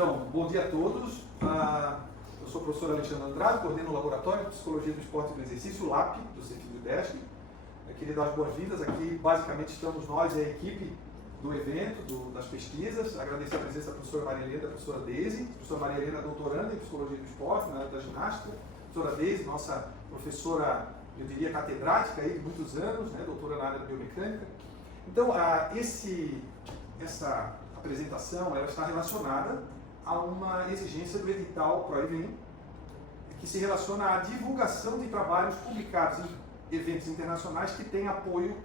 Então, bom dia a todos. Eu sou o professor Alexandre Andrade, coordeno o Laboratório de Psicologia do Esporte e do Exercício, o LAP, do CEFID-UDESC. Eu queria dar as boas-vindas. Aqui, basicamente, estamos nós e a equipe do evento, das pesquisas. Agradecer a presença da professora Maria Helena e da professora Deise. A professora Maria Helena é doutoranda em Psicologia do Esporte, na área da ginástica. A professora Deise, nossa professora, eu diria, catedrática aí de muitos anos, né, doutora na área da biomecânica. Então, essa apresentação ela está relacionada a uma exigência do edital ProEvent, que se relaciona à divulgação de trabalhos publicados em eventos internacionais que têm apoio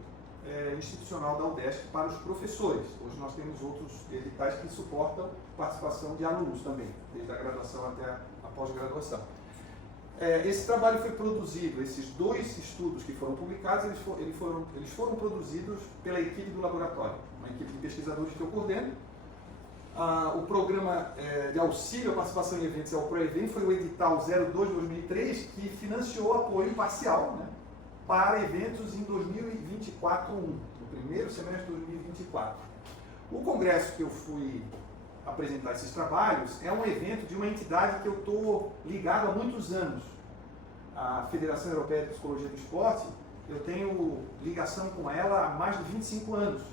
institucional da UDESC para os professores. Hoje nós temos outros editais que suportam participação de alunos também, desde a graduação até a pós-graduação. Esse trabalho foi produzido, esses dois estudos que foram publicados, eles foram produzidos pela equipe do laboratório, uma equipe de pesquisadores que eu coordeno. O programa de auxílio à participação em eventos é o ProEvent, foi o edital 02-2003 que financiou apoio parcial, né, para eventos em 2024-1, no primeiro semestre de 2024. O congresso que eu fui apresentar esses trabalhos é um evento de uma entidade que eu estou ligado há muitos anos, a Federação Europeia de Psicologia do Esporte. Eu tenho ligação com ela há mais de 25 anos,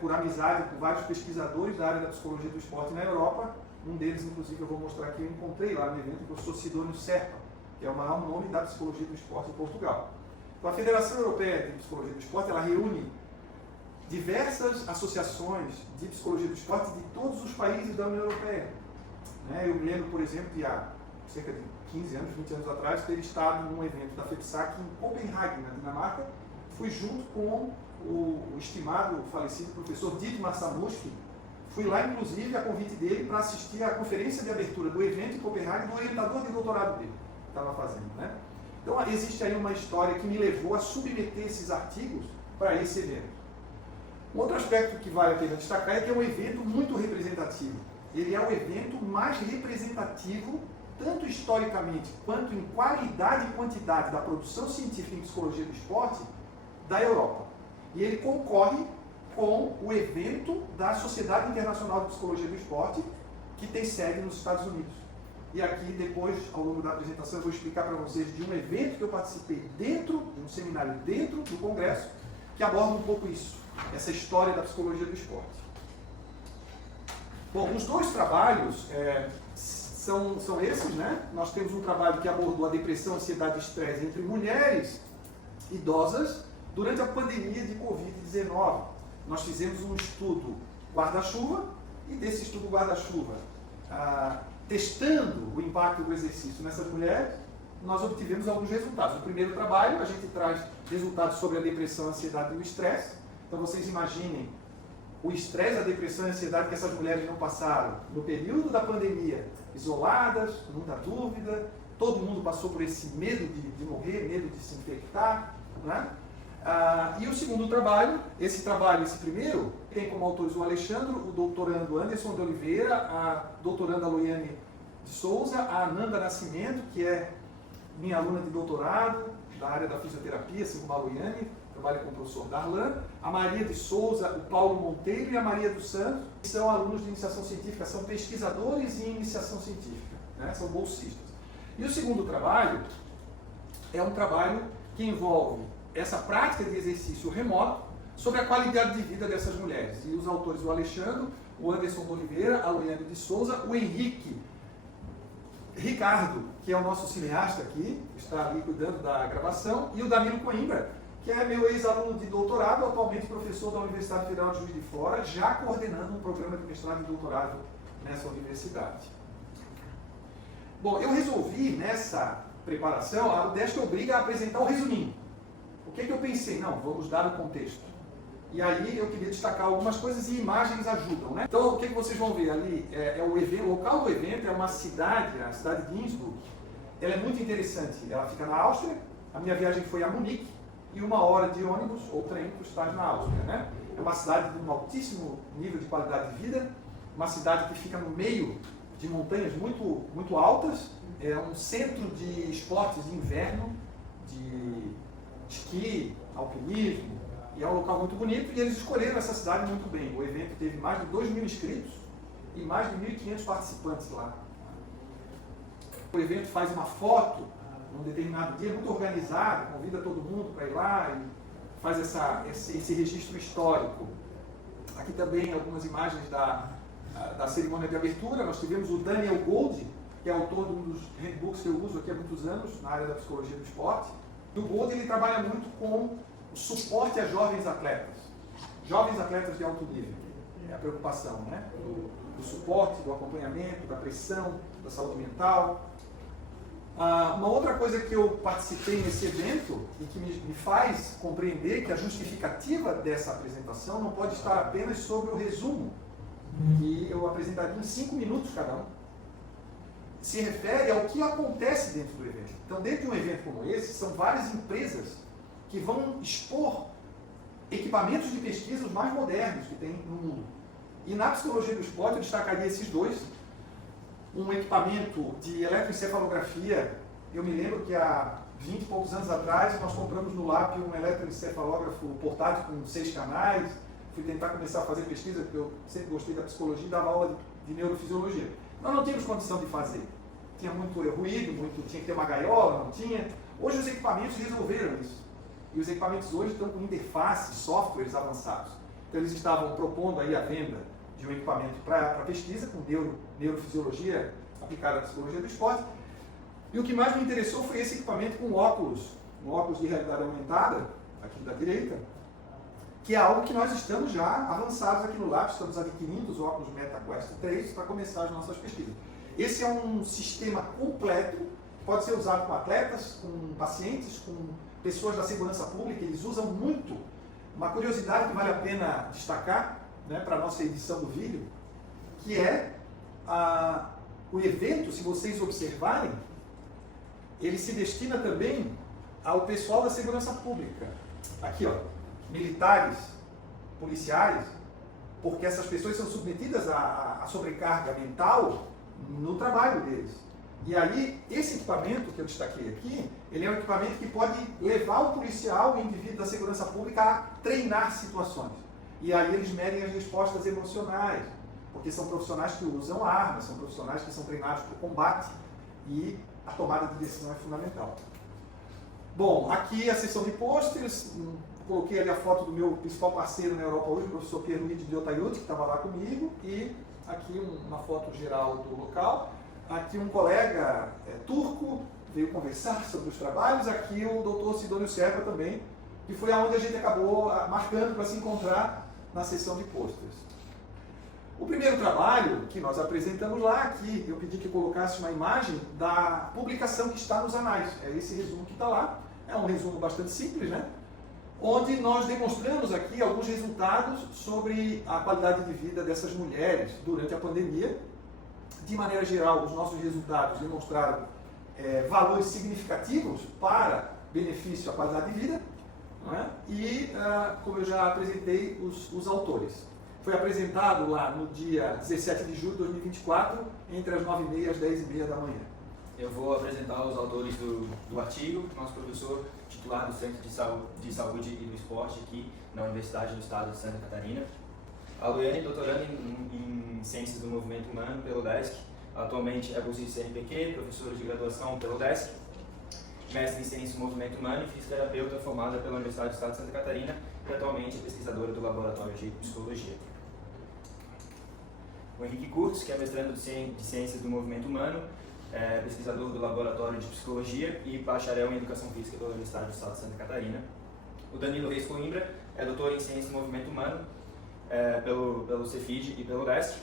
por amizade com vários pesquisadores da área da psicologia do esporte na Europa. Um deles, inclusive, eu vou mostrar aqui, eu encontrei lá no evento, o professor Sidônio Serpa, que é o maior nome da psicologia do esporte em Portugal. Então, a Federação Europeia de Psicologia do Esporte, ela reúne diversas associações de psicologia do esporte de todos os países da União Europeia. Eu me lembro, por exemplo, de há cerca de 15 anos, 20 anos atrás, ter estado num evento da FEPSAC em Copenhague, na Dinamarca. Fui junto com o estimado, falecido professor Dietmar Samuski. Fui lá, inclusive, a convite dele para assistir à conferência de abertura do evento em Copenhague do orientador de doutorado dele, que estava fazendo, né? Então, existe aí uma história que me levou a submeter esses artigos para esse evento. Um outro aspecto que vale a pena destacar é que é um evento muito representativo. Ele é o evento mais representativo, tanto historicamente quanto em qualidade e quantidade da produção científica em psicologia do esporte da Europa. E ele concorre com o evento da Sociedade Internacional de Psicologia do Esporte, que tem sede nos Estados Unidos. E aqui, depois, ao longo da apresentação, eu vou explicar para vocês de um evento que eu participei dentro, de um seminário dentro do Congresso, que aborda um pouco isso, essa história da psicologia do esporte. Bom, os dois trabalhos são esses, né? Nós temos um trabalho que abordou a depressão, ansiedade e estresse entre mulheres idosas durante a pandemia de Covid-19. Nós fizemos um estudo guarda-chuva, e desse estudo guarda-chuva, testando o impacto do exercício nessas mulheres, nós obtivemos alguns resultados. No primeiro trabalho, a gente traz resultados sobre a depressão, a ansiedade e o estresse. Então, vocês imaginem o estresse, a depressão e a ansiedade que essas mulheres não passaram no período da pandemia, isoladas, com muita dúvida, todo mundo passou por esse medo de morrer, medo de se infectar, né? E o segundo trabalho, esse primeiro, tem como autores o Alexandre, o doutorando Anderson de Oliveira, a doutoranda Loiane de Souza, a Ananda Nascimento, que é minha aluna de doutorado da área da fisioterapia, assim como a Loiane, trabalha com o professor Darlan, a Maria de Souza, o Paulo Monteiro e a Maria dos Santos, que são alunos de iniciação científica, são pesquisadores em iniciação científica, né? São bolsistas. E o segundo trabalho é um trabalho que envolve essa prática de exercício remoto sobre a qualidade de vida dessas mulheres. E os autores, o Alexandre, o Anderson de Oliveira, a Loiane de Souza, o Ricardo, que é o nosso cineasta aqui, está ali cuidando da gravação, e o Danilo Coimbra, que é meu ex-aluno de doutorado, atualmente professor da Universidade Federal de Juiz de Fora, já coordenando um programa de mestrado e doutorado nessa universidade. Bom, eu resolvi, nessa preparação, a UDESC obriga a apresentar o resuminho. O que eu pensei? Não, vamos dar o contexto. E aí eu queria destacar algumas coisas e imagens ajudam, né? Então, o que vocês vão ver ali o local do evento é uma cidade, a cidade de Innsbruck. Ela é muito interessante. Ela fica na Áustria. A minha viagem foi a Munique e 1 hora de ônibus ou trem para o estágio na Áustria, né? É uma cidade de um altíssimo nível de qualidade de vida, uma cidade que fica no meio de montanhas muito, muito altas, é um centro de esportes de inverno, de esqui, alpinismo, e é um local muito bonito, e eles escolheram essa cidade muito bem. O evento teve mais de 2.000 inscritos, e mais de 1.500 participantes lá. O evento faz uma foto num determinado dia, muito organizado, convida todo mundo para ir lá e faz esse registro histórico. Aqui também algumas imagens da cerimônia de abertura. Nós tivemos o Daniel Gold, que é autor de um dos handbooks que eu uso aqui há muitos anos, na área da psicologia do esporte. E o Gold ele trabalha muito com o suporte a jovens atletas de alto nível. É a preocupação, né? Do suporte, do acompanhamento, da pressão, da saúde mental. Uma outra coisa que eu participei nesse evento e que me faz compreender que a justificativa dessa apresentação não pode estar apenas sobre o resumo, que eu apresentaria em 5 minutos cada um, se refere ao que acontece dentro do evento. Então, dentro de um evento como esse, são várias empresas que vão expor equipamentos de pesquisa os mais modernos que tem no mundo. E na psicologia do esporte eu destacaria esses dois. Um equipamento de eletroencefalografia. Eu me lembro que há 20 e poucos anos atrás nós compramos no LAP um eletroencefalógrafo portátil com 6 canais. Fui tentar começar a fazer pesquisa, porque eu sempre gostei da psicologia e dava aula de neurofisiologia. Nós não tínhamos condição de fazer. Tinha muito ruído, tinha que ter uma gaiola, não tinha. Hoje os equipamentos resolveram isso. E os equipamentos hoje estão com interfaces, softwares avançados. Então eles estavam propondo aí a venda de um equipamento para pesquisa, com neurofisiologia aplicada à psicologia do esporte. E o que mais me interessou foi esse equipamento com óculos, um óculos de realidade aumentada, aqui da direita, que é algo que nós estamos já avançados aqui no LAP, estamos adquirindo os óculos MetaQuest 3 para começar as nossas pesquisas. Esse é um sistema completo, pode ser usado com atletas, com pacientes, com pessoas da segurança pública, eles usam muito. Uma curiosidade que vale a pena destacar, né, para a nossa edição do vídeo, que é o evento, se vocês observarem, ele se destina também ao pessoal da segurança pública. Aqui, ó, militares, policiais, porque essas pessoas são submetidas à sobrecarga mental no trabalho deles. E aí, esse equipamento que eu destaquei aqui, ele é um equipamento que pode levar o policial, o indivíduo da segurança pública, a treinar situações. E aí eles medem as respostas emocionais, porque são profissionais que usam armas, são profissionais que são treinados para o combate e a tomada de decisão é fundamental. Bom, aqui a sessão de pôsteres, coloquei ali a foto do meu principal parceiro na Europa hoje, o professor Pierluigi Diotaiuti, que estava lá comigo, e aqui uma foto geral do local. Aqui um colega turco veio conversar sobre os trabalhos, aqui o doutor Sidônio Serpa também, que foi aonde a gente acabou marcando para se encontrar na sessão de pôsteres. O primeiro trabalho que nós apresentamos lá, aqui eu pedi que colocasse uma imagem da publicação que está nos anais. É esse resumo que está lá, é um resumo bastante simples, né? Onde nós demonstramos aqui alguns resultados sobre a qualidade de vida dessas mulheres durante a pandemia. De maneira geral, os nossos resultados demonstraram valores significativos para benefício à qualidade de vida, não é? E, como eu já apresentei, os autores. Foi apresentado lá no dia 17 de julho de 2024, entre as 9h30 e as 10h30 da manhã. Eu vou apresentar os autores do artigo, nosso professor titular do Centro de Saúde e do Esporte aqui na Universidade do Estado de Santa Catarina. A Luiane, doutoranda em Ciências do Movimento Humano pelo UDESC, atualmente é bolsista CNPq, professora de graduação pelo UDESC, mestre em Ciências do Movimento Humano e fisioterapeuta formada pela Universidade do Estado de Santa Catarina e atualmente é pesquisadora do Laboratório de Psicologia. O Henrique Kurtz, que é mestrando de Ciências do Movimento Humano, é pesquisador do Laboratório de Psicologia e bacharel em Educação Física pela Universidade do Estado de Santa Catarina. O Danilo Reis Coimbra é doutor em Ciências do Movimento Humano pelo Cefid e pelo UDESC.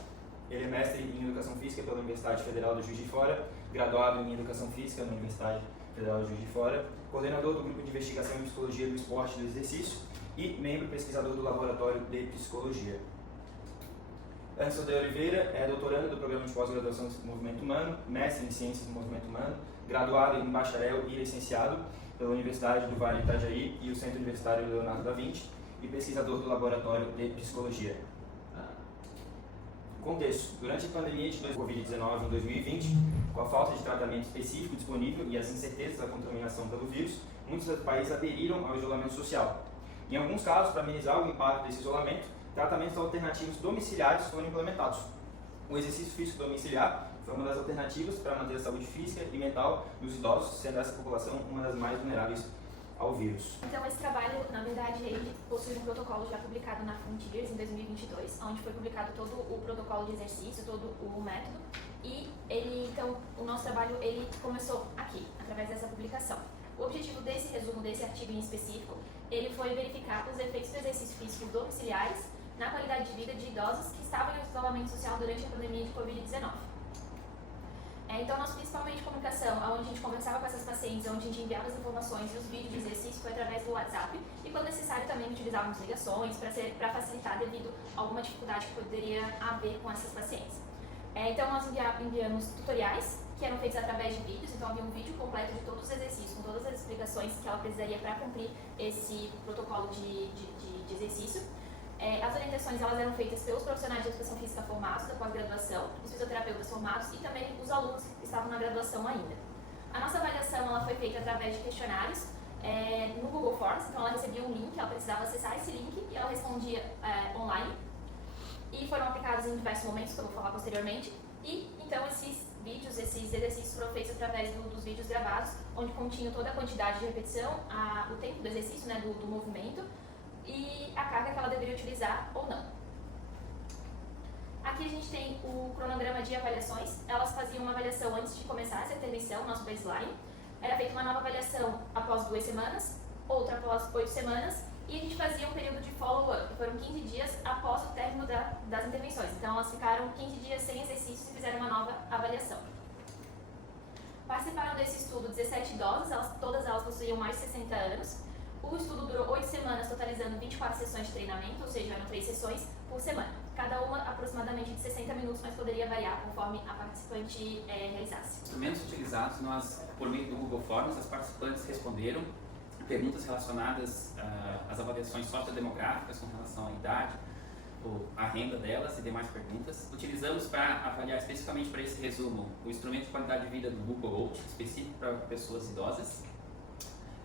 Ele é mestre em Educação Física pela Universidade Federal do Juiz de Fora, graduado em Educação Física na Universidade Federal do Juiz de Fora, coordenador do Grupo de Investigação em Psicologia do Esporte e do Exercício e membro pesquisador do Laboratório de Psicologia. Anderson de Oliveira é doutorando do Programa de Pós-Graduação em Movimento Humano, mestre em Ciências do Movimento Humano, graduado em bacharel e licenciado pela Universidade do Vale do Itajaí e o Centro Universitário Leonardo da Vinci e pesquisador do Laboratório de Psicologia. Contexto. Durante a pandemia de Covid-19 em 2020, com a falta de tratamento específico disponível e as incertezas da contaminação pelo vírus, muitos países aderiram ao isolamento social. Em alguns casos, para amenizar o impacto desse isolamento, tratamentos alternativos domiciliares foram implementados. O exercício físico domiciliar foi uma das alternativas para manter a saúde física e mental dos idosos, sendo essa população uma das mais vulneráveis ao vírus. Então esse trabalho, na verdade, ele possui um protocolo já publicado na Frontiers em 2022, onde foi publicado todo o protocolo de exercício, todo o método, e então, o nosso trabalho ele começou aqui, através dessa publicação. O objetivo desse resumo, desse artigo em específico, ele foi verificar os efeitos do exercício físico domiciliares na qualidade de vida de idosos que estavam em isolamento social durante a pandemia de Covid-19. Então, nossa principalmente comunicação, onde a gente conversava com essas pacientes, onde a gente enviava as informações e os vídeos de exercício foi através do WhatsApp e, quando necessário, também utilizávamos ligações para facilitar devido a alguma dificuldade que poderia haver com essas pacientes. Então, nós enviamos tutoriais que eram feitos através de vídeos, então havia um vídeo completo de todos os exercícios, com todas as explicações que ela precisaria para cumprir esse protocolo de exercício. As orientações elas eram feitas pelos profissionais de educação física formados da pós-graduação, os fisioterapeutas formados e também os alunos que estavam na graduação ainda. A nossa avaliação ela foi feita através de questionários no Google Forms, então ela recebia um link, ela precisava acessar esse link e ela respondia online. E foram aplicados em diversos momentos, que eu vou falar posteriormente. E então esses vídeos, esses exercícios foram feitos através dos vídeos gravados, onde continham toda a quantidade de repetição, o tempo do exercício, né, do movimento, e a carga que ela deveria utilizar ou não. Aqui a gente tem o cronograma de avaliações. Elas faziam uma avaliação antes de começar essa intervenção, nosso baseline. Era feita uma nova avaliação após 2 semanas, outra após 8 semanas, e a gente fazia um período de follow-up, que foram 15 dias após o término das intervenções. Então elas ficaram 15 dias sem exercícios e fizeram uma nova avaliação. Participaram desse estudo 17 idosas, todas elas possuíam mais de 60 anos. O estudo durou 8 semanas, totalizando 24 sessões de treinamento, ou seja, eram 3 sessões por semana. Cada uma aproximadamente de 60 minutos, mas poderia variar conforme a participante realizasse. Instrumentos utilizados, por meio do Google Forms, as participantes responderam perguntas relacionadas às avaliações sociodemográficas com relação à idade, a renda delas e demais perguntas. Utilizamos para avaliar especificamente para esse resumo o instrumento de qualidade de vida do Google Out, específico para pessoas idosas.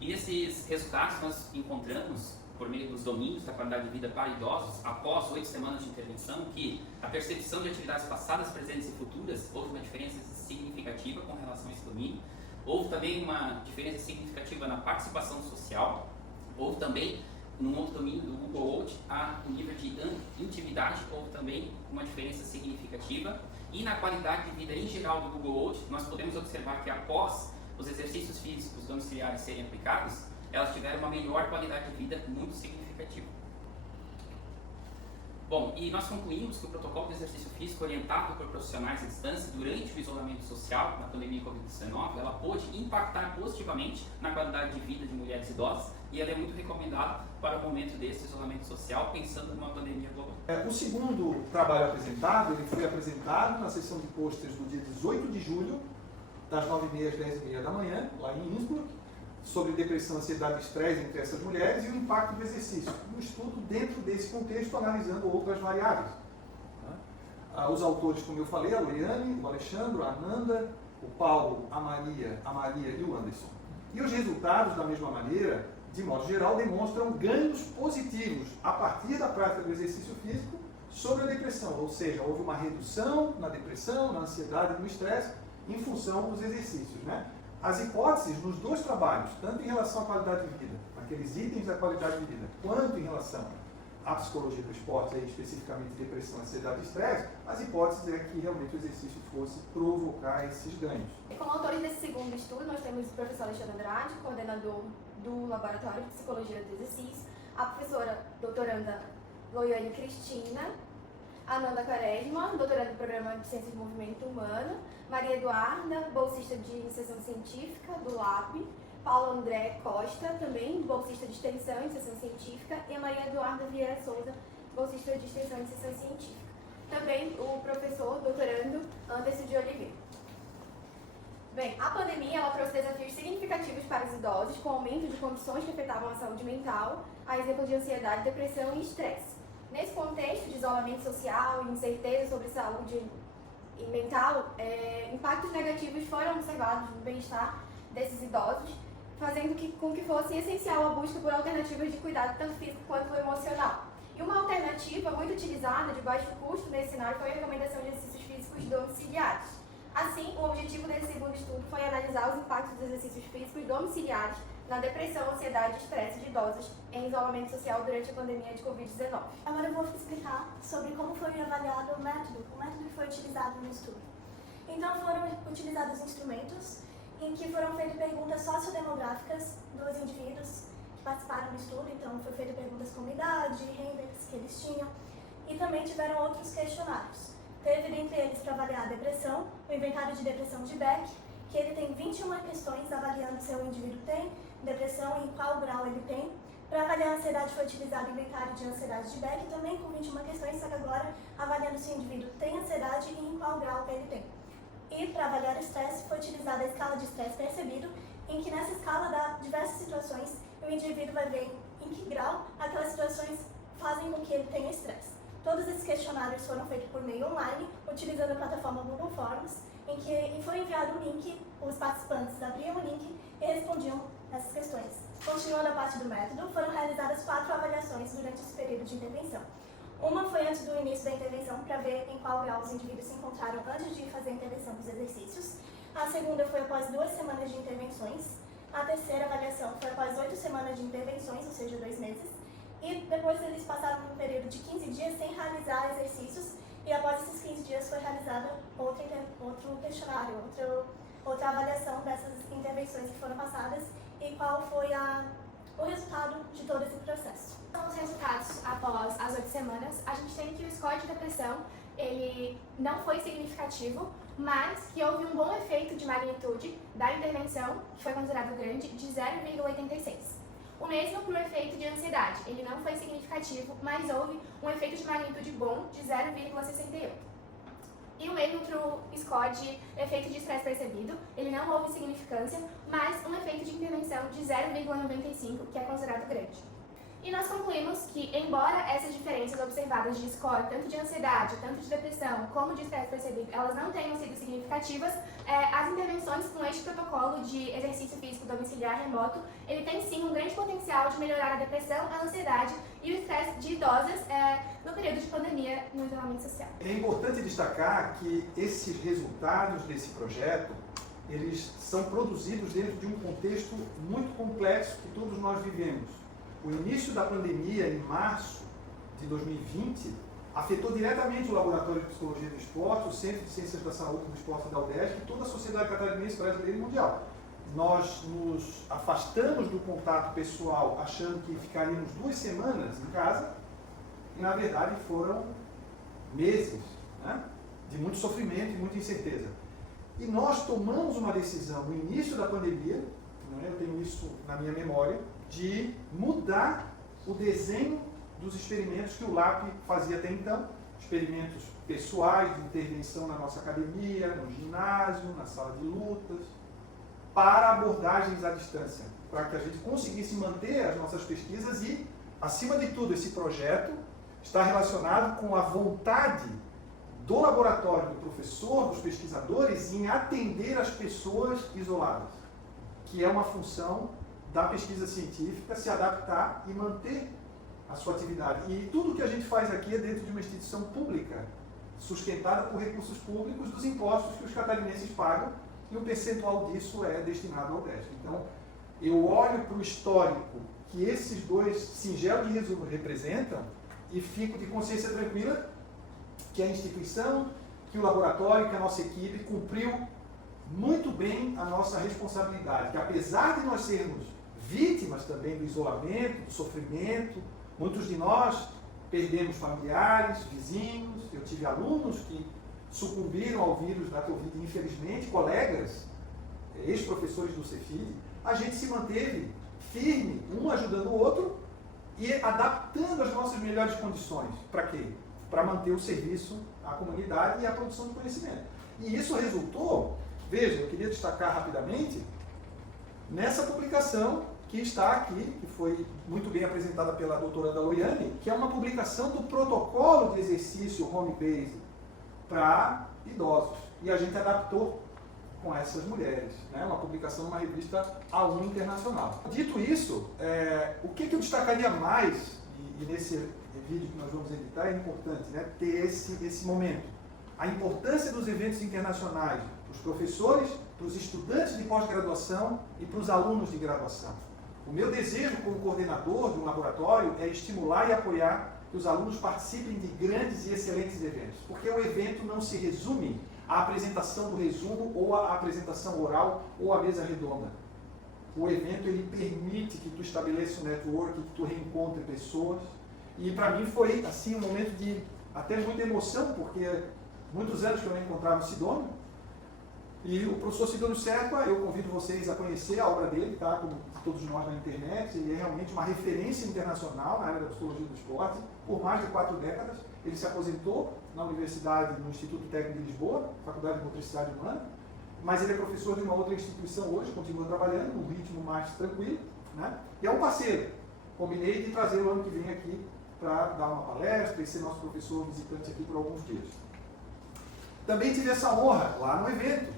E esses resultados nós encontramos por meio dos domínios da qualidade de vida para idosos após 8 semanas de intervenção, que a percepção de atividades passadas, presentes e futuras houve uma diferença significativa com relação a esse domínio. Houve também uma diferença significativa na participação social. Houve também, num outro domínio do Google Out, o nível de intimidade, houve também uma diferença significativa. E na qualidade de vida em geral do Google Out, nós podemos observar que após os exercícios físicos domiciliares serem aplicados, elas tiveram uma melhor qualidade de vida muito significativa. Bom, e nós concluímos que o protocolo de exercício físico orientado por profissionais à distância durante o isolamento social na pandemia Covid-19, ela pôde impactar positivamente na qualidade de vida de mulheres idosas e ela é muito recomendada para o momento desse isolamento social, pensando numa pandemia global. O segundo trabalho apresentado, ele foi apresentado na sessão de posters do dia 18 de julho, das 9h30 às 10h30 da manhã, lá em Innsbruck, sobre depressão, ansiedade e estresse entre essas mulheres e o impacto do exercício. Um estudo dentro desse contexto, analisando outras variáveis. Os autores, como eu falei, a Loriane, o Alexandre, a Ananda, o Paulo, a Maria e o Anderson. E os resultados, da mesma maneira, de modo geral, demonstram ganhos positivos a partir da prática do exercício físico sobre a depressão. Ou seja, houve uma redução na depressão, na ansiedade e no estresse em função dos exercícios, né? As hipóteses nos 2 trabalhos, tanto em relação à qualidade de vida, aqueles itens da qualidade de vida, quanto em relação à psicologia do esporte, aí especificamente depressão, ansiedade e estresse, as hipóteses é que realmente o exercício fosse provocar esses ganhos. Como autores desse segundo estudo, nós temos o professor Alexandre Andrade, coordenador do Laboratório de Psicologia do Exercício, a professora doutoranda Loiane Cristina, Ananda Quaresma, doutoranda do Programa de Ciências do Movimento Humano, Maria Eduarda, bolsista de iniciação científica do LAP, Paulo André Costa, também bolsista de extensão e iniciação científica, e a Maria Eduarda Vieira Souza, bolsista de extensão e iniciação científica. Também o professor doutorando Anderson de Oliveira. Bem, a pandemia ela trouxe desafios significativos para os idosos, com aumento de condições que afetavam a saúde mental, a exemplo de ansiedade, depressão e estresse. Nesse contexto de isolamento social e incerteza sobre saúde mental, impactos negativos foram observados no bem-estar desses idosos, fazendo com que fosse essencial a busca por alternativas de cuidado tanto físico quanto emocional. E uma alternativa muito utilizada de baixo custo nesse cenário foi a recomendação de exercícios físicos físicos domiciliares. Assim, o objetivo desse segundo estudo foi analisar os impactos dos exercícios físicos domiciliares na depressão, ansiedade e estresse de idosos em isolamento social durante a pandemia de Covid-19. Agora eu vou explicar sobre como foi avaliado o método que foi utilizado no estudo. Então foram utilizados instrumentos em que foram feitas perguntas sociodemográficas dos indivíduos que participaram do estudo, então foi feita perguntas como idade, rendas que eles tinham, e também tiveram outros questionários. Teve dentre eles para avaliar a depressão, o inventário de depressão de Beck, que ele tem 21 questões avaliando se o indivíduo tem depressão e em qual grau ele tem. Para avaliar a ansiedade foi utilizado o inventário de ansiedade de Beck, também com 21 questões, só que agora avaliando se o indivíduo tem ansiedade e em qual grau ele tem. E para avaliar o estresse foi utilizada a escala de estresse percebido, em que nessa escala dá diversas situações e o indivíduo vai ver em que grau aquelas situações fazem com que ele tenha estresse. Todos esses questionários foram feitos por meio online, utilizando a plataforma Google Forms, em que foi enviado um link, os participantes abriam o link e respondiam essas questões. Continuando a parte do método, foram realizadas 4 avaliações durante esse período de intervenção. Uma foi antes do início da intervenção, para ver em qual grau os indivíduos se encontraram antes de fazer a intervenção dos exercícios. A segunda foi após 2 semanas de intervenções. A terceira avaliação foi após 8 semanas de intervenções, ou seja, 2 meses. E depois eles passaram por um período de 15 dias sem realizar exercícios, e após esses 15 dias foi realizada outro questionário, outra avaliação dessas intervenções que foram passadas e qual foi o resultado de todo esse processo. Então, os resultados após as 8 semanas, a gente tem que o score de depressão ele não foi significativo, mas que houve um bom efeito de magnitude da intervenção, que foi considerado grande, de 0,86. O mesmo para o efeito de ansiedade, ele não foi significativo, mas houve um efeito de magnitude bom de 0,68. E o mesmo para o score de efeito de estresse percebido, ele não houve significância, mas um efeito de intervenção de 0,95, que é considerado grande. E nós concluímos que, embora essas diferenças observadas de score, tanto de ansiedade, tanto de depressão, como de estresse percebido, elas não tenham sido significativas, as intervenções com este protocolo de exercício físico domiciliar remoto, ele tem sim um grande potencial de melhorar a depressão, a ansiedade e o estresse de idosas no período de pandemia no isolamento social. É importante destacar que esses resultados desse projeto, eles são produzidos dentro de um contexto muito complexo que todos nós vivemos. O início da pandemia, em março de 2020, afetou diretamente o Laboratório de Psicologia do Esporte, o Centro de Ciências da Saúde do Esporte da UDESC e toda a sociedade catarinense, brasileira e mundial. Nós nos afastamos do contato pessoal achando que ficaríamos 2 semanas em casa e, na verdade, foram meses, né, de muito sofrimento e muita incerteza. E nós tomamos uma decisão no início da pandemia, né, eu tenho isso na minha memória, de mudar o desenho dos experimentos que o LAP fazia até então, experimentos pessoais de intervenção na nossa academia, no ginásio, na sala de lutas, para abordagens à distância, para que a gente conseguisse manter as nossas pesquisas e, acima de tudo, esse projeto está relacionado com a vontade do laboratório, do professor, dos pesquisadores em atender as pessoas isoladas, que é uma função da pesquisa científica, se adaptar e manter a sua atividade. E tudo que a gente faz aqui é dentro de uma instituição pública, sustentada por recursos públicos dos impostos que os catarinenses pagam, e um percentual disso é destinado ao UDESC. Então, eu olho para o histórico que esses 2 singelos de resumo representam e fico de consciência tranquila que a instituição, que o laboratório, que a nossa equipe cumpriu muito bem a nossa responsabilidade, que apesar de nós sermos vítimas também do isolamento, do sofrimento, muitos de nós perdemos familiares, vizinhos, eu tive alunos que sucumbiram ao vírus da Covid, infelizmente, colegas, ex-professores do Cefid, a gente se manteve firme, um ajudando o outro e adaptando as nossas melhores condições. Para quê? Para manter o serviço à comunidade e à produção de conhecimento. E isso resultou, veja, eu queria destacar rapidamente, nessa publicação que está aqui, que foi muito bem apresentada pela doutora Ana Loiane, que é uma publicação do protocolo de exercício home-based para idosos. E a gente adaptou com essas mulheres, né? Uma publicação numa revista A1 internacional. Dito isso, o que eu destacaria mais, e nesse vídeo que nós vamos editar é importante, né, ter esse momento. a importância dos eventos internacionais para os professores, para os estudantes de pós-graduação e para os alunos de graduação. O meu desejo como coordenador de um laboratório é estimular e apoiar que os alunos participem de grandes e excelentes eventos, porque o evento não se resume à apresentação do resumo ou à apresentação oral ou à mesa redonda. O evento ele permite que tu estabeleça um network, que tu reencontre pessoas. E para mim foi assim um momento de até muita emoção, porque muitos anos que eu não encontrava o Sidônio. E o professor Sidônio Serpa, eu convido vocês a conhecer a obra dele, tá? Como todos nós na internet. Ele é realmente uma referência internacional na área da psicologia do esporte, por mais de 4 décadas. Ele se aposentou na universidade, no Instituto Técnico de Lisboa, Faculdade de Motricidade Humana, mas ele é professor de uma outra instituição hoje, continua trabalhando num ritmo mais tranquilo, né? E é um parceiro. Combinei de trazer o ano que vem aqui para dar uma palestra e ser nosso professor visitante aqui por alguns dias. Também tive essa honra lá no evento,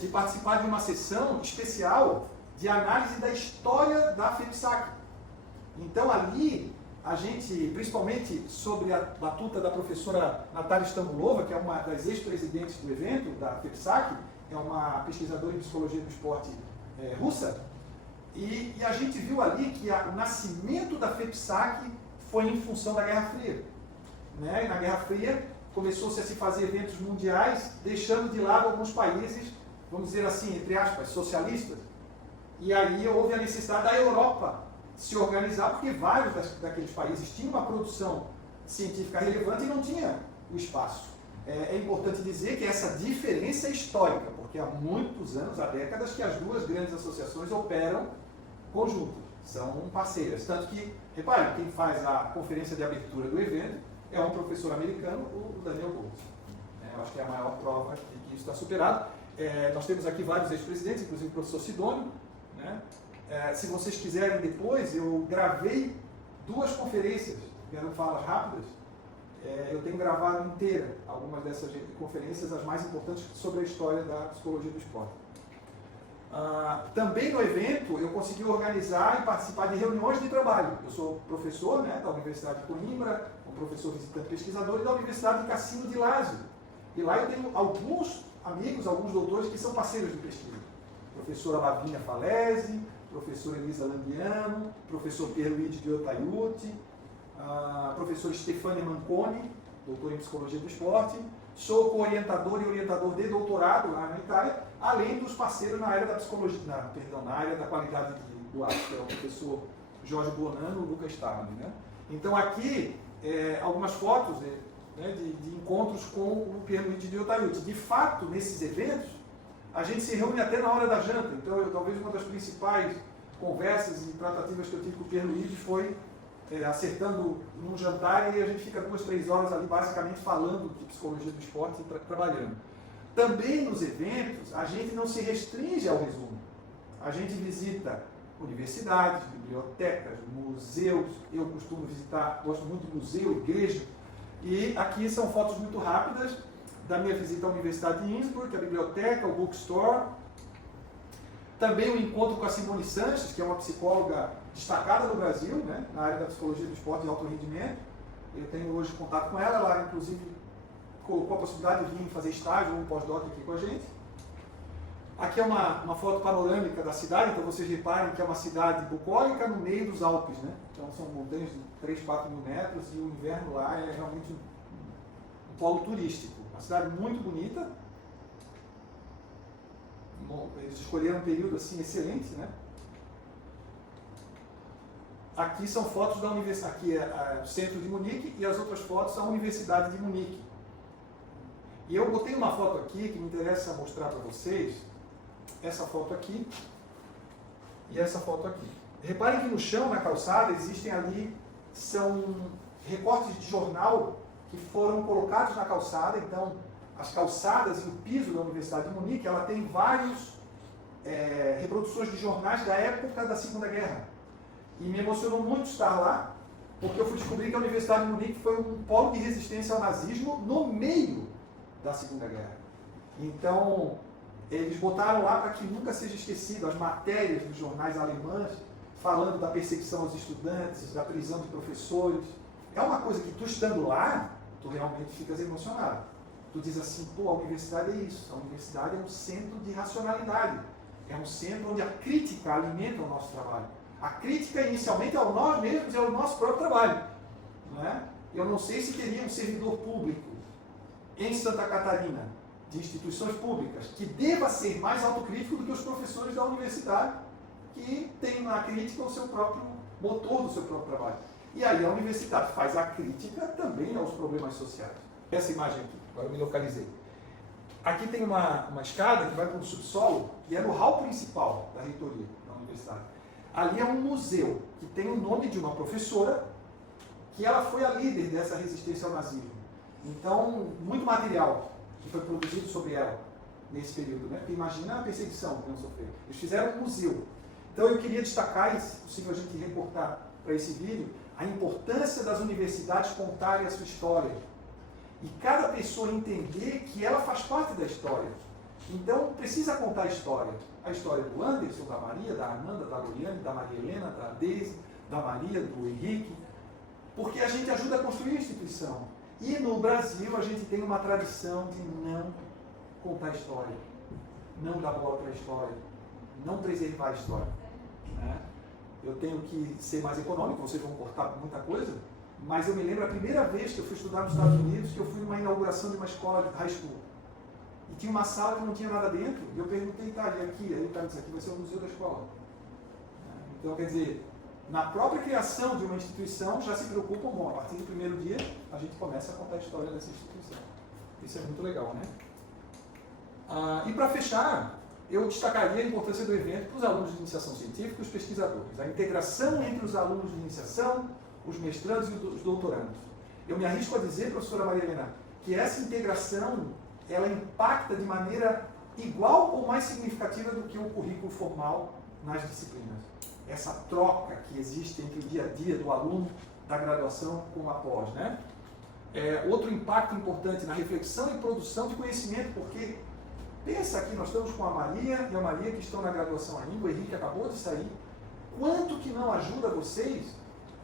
de participar de uma sessão especial de análise da história da FEPSAC. Então ali, a gente, principalmente sobre a batuta da professora Natália Stambulova, que é uma das ex-presidentes do evento, da FEPSAC, é uma pesquisadora em psicologia do esporte russa, e a gente viu ali que o nascimento da FEPSAC foi em função da Guerra Fria. Né? E na Guerra Fria começou-se a se fazer eventos mundiais, deixando de lado alguns países, vamos dizer assim, entre aspas, socialistas. E aí houve a necessidade da Europa se organizar, porque vários daqueles países tinham uma produção científica relevante e não tinha o espaço. É importante dizer que essa diferença é histórica, porque há muitos anos, há décadas, que as duas grandes associações operam conjuntas, são parceiras. Tanto que, repare, quem faz a conferência de abertura do evento é um professor americano, o Daniel Gold. Eu acho que é a maior prova de que isso está superado. Nós temos aqui vários ex-presidentes, inclusive o professor Sidônio. Né? Se vocês quiserem depois, eu gravei 2 conferências, que eram falas rápidas. Eu tenho gravado inteira algumas dessas conferências, as mais importantes sobre a história da psicologia do esporte. Também no evento eu consegui organizar e participar de reuniões de trabalho. Eu sou professor, né, da Universidade de Coimbra, um professor visitante pesquisador, e da Universidade de Cassino de Lázio. E lá eu tenho alguns amigos, alguns doutores que são parceiros de pesquisa. Professora Lavínia Falesi, professor Elisa Landiano, professor Pierluigi Ghiotaiuti, professor Stefania Manconi, doutor em psicologia do esporte. Sou co-orientador e orientador de doutorado lá na Itália, além dos parceiros na área da psicologia, na área da qualidade do ar, que é o professor Jorge Bonanno e o Lucas Starling, né? Então aqui, algumas fotos de encontros com o Pierluigi Ghiotaiuti. De fato, nesses eventos, a gente se reúne até na hora da janta. Então, talvez uma das principais conversas e tratativas que eu tive com o Pierluigi foi acertando num jantar, e a gente fica 2, 3 horas ali basicamente falando de psicologia do esporte e trabalhando. Também nos eventos, a gente não se restringe ao resumo. A gente visita universidades, bibliotecas, museus. Eu costumo visitar, gosto muito de museu, igreja. E aqui são fotos muito rápidas da minha visita à Universidade de Innsbruck, a biblioteca, o bookstore. Também um encontro com a Simone Sanches, que é uma psicóloga destacada no Brasil, né, na área da psicologia do esporte e alto rendimento. Eu tenho hoje contato com ela, ela inclusive colocou a possibilidade de vir fazer estágio ou um pós-doc aqui com a gente. Aqui é uma foto panorâmica da cidade, então vocês reparem que é uma cidade bucólica no meio dos Alpes, né? Então são montanhas de 3, 4 mil metros e o inverno lá é realmente um polo turístico. Uma cidade muito bonita. Eles escolheram um período assim excelente, né? Aqui são fotos da universidade, aqui é o centro de Munique, e as outras fotos são a Universidade de Munique. E eu botei uma foto aqui que me interessa mostrar para vocês, essa foto aqui e essa foto aqui. Reparem que no chão, na calçada, existem ali, são recortes de jornal que foram colocados na calçada. Então, as calçadas e o piso da Universidade de Munique, ela tem vários reproduções de jornais da época da Segunda Guerra. E me emocionou muito estar lá, porque eu fui descobrir que a Universidade de Munique foi um polo de resistência ao nazismo no meio da Segunda Guerra. Então, eles botaram lá para que nunca seja esquecido as matérias dos jornais alemães falando da perseguição aos estudantes, da prisão de professores. É uma coisa que tu estando lá, tu realmente ficas emocionado. Tu diz assim, pô, a universidade é isso. A universidade é um centro de racionalidade. É um centro onde a crítica alimenta o nosso trabalho. A crítica, inicialmente, é ao nós mesmos e ao nosso próprio trabalho. Não é? Eu não sei se teria um servidor público em Santa Catarina, de instituições públicas, que deva ser mais autocrítico do que os professores da universidade, que tem na crítica o seu próprio motor do seu próprio trabalho. E aí a universidade faz a crítica também aos problemas sociais. Essa imagem aqui, agora eu me localizei. Aqui tem uma escada que vai para um subsolo, e é no hall principal da reitoria da universidade. Ali é um museu, que tem o nome de uma professora, que ela foi a líder dessa resistência ao nazismo. Então, muito material que foi produzido sobre ela nesse período, né? Porque imagina a perseguição que não sofreu. Eles fizeram um museu. Então eu queria destacar, e se possível a gente reportar para esse vídeo, a importância das universidades contarem a sua história. E cada pessoa entender que ela faz parte da história. Então precisa contar a história. A história do Anderson, da Maria, da Ananda, da Loriane, da Maria Helena, da Deise, da Maria, do Henrique. Porque a gente ajuda a construir a instituição. E no Brasil a gente tem uma tradição de não contar a história, não dar bola para a história, não preservar a história. Né? Eu tenho que ser mais econômico, vocês vão cortar muita coisa, mas eu me lembro a primeira vez que eu fui estudar nos Estados Unidos, que eu fui numa inauguração de uma escola de high school. E tinha uma sala que não tinha nada dentro, e eu perguntei, tá, e aqui? Aí o cara disse, aqui vai ser o museu da escola. Então, quer dizer, na própria criação de uma instituição já se preocupam, bom, a partir do primeiro dia a gente começa a contar a história dessa instituição. Isso é muito legal, né? E para fechar, eu destacaria a importância do evento para os alunos de iniciação científica e os pesquisadores. A integração entre os alunos de iniciação, os mestrandos e os doutorandos. Eu me arrisco a dizer, professora Maria Helena, que essa integração, ela impacta de maneira igual ou mais significativa do que o currículo formal nas disciplinas. Essa troca que existe entre o dia a dia do aluno da graduação com a pós, né? Outro impacto importante na reflexão e produção de conhecimento, porque pensa aqui, nós estamos com a Maria e a Maria que estão na graduação ainda, o Henrique acabou de sair. Quanto que não ajuda vocês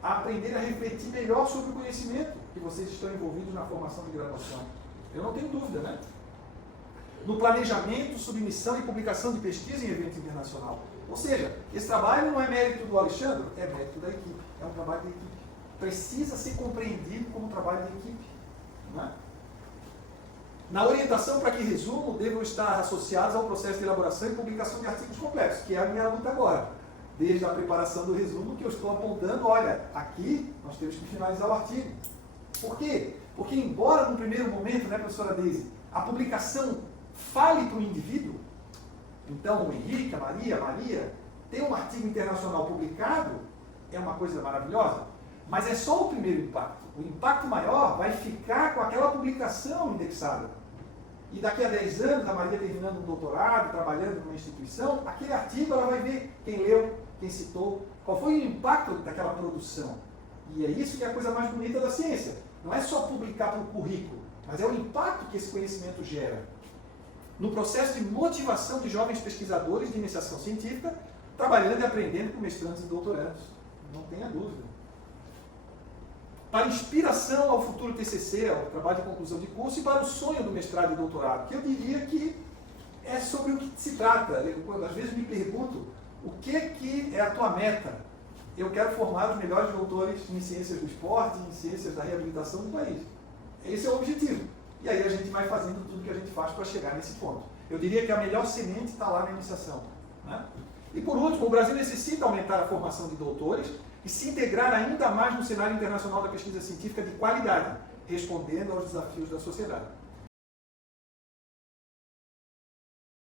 a aprender a refletir melhor sobre o conhecimento que vocês estão envolvidos na formação de graduação? Eu não tenho dúvida, né? No planejamento, submissão e publicação de pesquisa em evento internacional. Ou seja, esse trabalho não é mérito do Alexandre, é mérito da equipe. É um trabalho de equipe. Precisa ser compreendido como trabalho de equipe. Né? Na orientação, para que resumo, devam estar associados ao processo de elaboração e publicação de artigos completos, que é a minha luta agora. Desde a preparação do resumo, que eu estou apontando, olha, aqui nós temos que finalizar o artigo. Por quê? Porque embora no primeiro momento, né, professora Deise, a publicação fale para o indivíduo, então o Henrique, a Maria, ter um artigo internacional publicado é uma coisa maravilhosa, mas é só o primeiro impacto. O impacto maior vai ficar com aquela publicação indexada. E daqui a 10 anos, a Maria terminando um doutorado, trabalhando numa instituição, aquele artigo ela vai ver quem leu, quem citou, qual foi o impacto daquela produção. E é isso que é a coisa mais bonita da ciência. Não é só publicar para o currículo, mas é o impacto que esse conhecimento gera no processo de motivação de jovens pesquisadores de iniciação científica, trabalhando e aprendendo com mestrandos e doutorandos. Não tenha dúvida. Para inspiração ao futuro TCC, ao trabalho de conclusão de curso, e para o sonho do mestrado e doutorado, que eu diria que é sobre o que se trata. Eu, às vezes me pergunto, o que é a tua meta? Eu quero formar os melhores doutores em ciências do esporte, em ciências da reabilitação do país. Esse é o objetivo. E aí a gente vai fazendo tudo que a gente faz para chegar nesse ponto. Eu diria que a melhor semente está lá na iniciação. Né? E por último, o Brasil necessita aumentar a formação de doutores e se integrar ainda mais no cenário internacional da pesquisa científica de qualidade, respondendo aos desafios da sociedade.